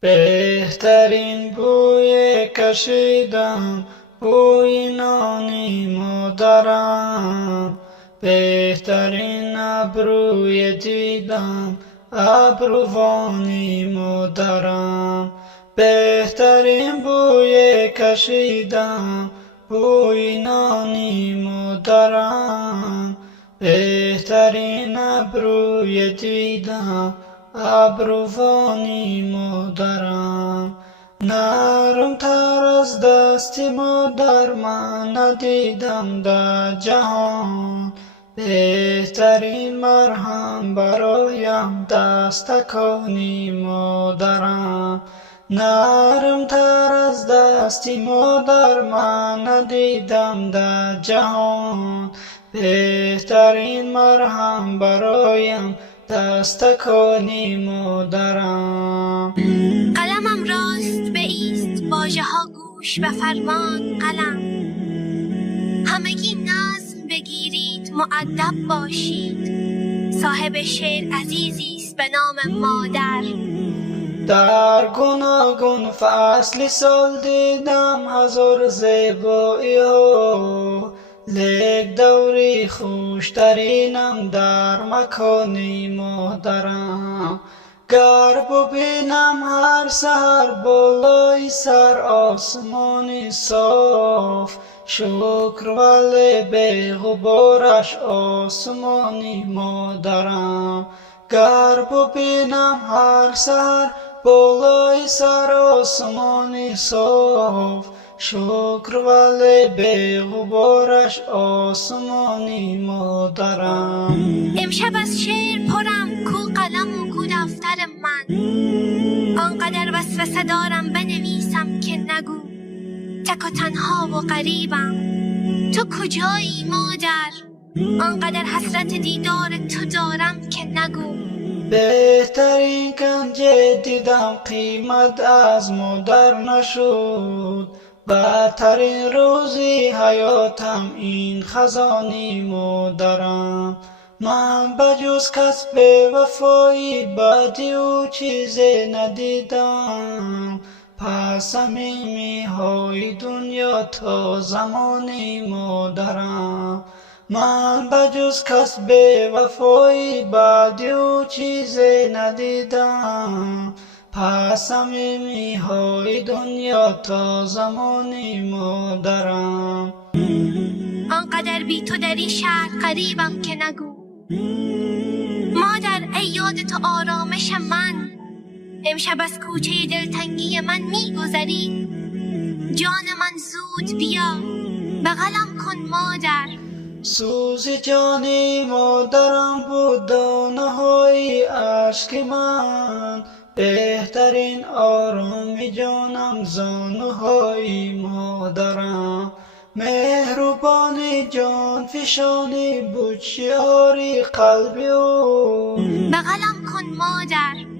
بهترین بوی کشیدم بوی نانی مادرم، بهترین ابروی دیدم ابروانی مادرم، بهترین بوی کشیدم بوی نانی مادرم، بهترین ابروی دیدم ابروانی مادرم. نرم تر از دستی مادر من ندیدم در جهان، بهترین مرهم برایم دستکانی مادرم. نرم تر از دستی مادر من ندیدم در جهان، بهترین مرهم برایم دستکانی مادرم. قلمم راست بایست، واژه ها گوش و فرمان قلم. همگی نظم بگیرید، مؤدب باشید، صاحب شعر عزیزی است به نام مادر. در گوناگون فصلی سال دیدم هزار زیبایی ها، لیک دوری خوشترینم در مکانی مادرم. گر ببینم هر سحر بالای سر آسمانی صاف، شکر ولی به غبارش آسمانی مادرم. گر ببینم هر سحر بالای سر آسمانی صاف، شکر ولی به غبارش آسمانی مادرم. امشب از شعر پرم، کو قلم و کو دفتر من. آنقدر وسوسه دارم بنویسم که نگو، تک و تنها و غریبم. تو کجایی مادر؟ آنقدر حسرت دیدار تو دارم که نگو. بهترین گنج دیدم قیمت از مادر نشد، بدترین روزی حیاتم این خزانی مادرم. من بجز کسب وفایی بدی او چیزی ندیدم، پس صمیمی های دنیا تا زمانی مادرم. من بجز کسب وفایی بدی او چیزی ندیدم، پس صمیمی های دنیا تا زمانی مادرم. آنقدر بی تو در این شهر غریبم که نگو. مادر ای یاد تو آرامش من، امشب از کوچه دلتنگی من میگذری. جان من زود بیا، بغلم کن مادر. سوز جانی مادرم بود دانه های اشک من، بهترین آرامی جانم زانو های مادرم. مهربانی جان فشانی بود شعاری قلبی او، بغلم کن مادر.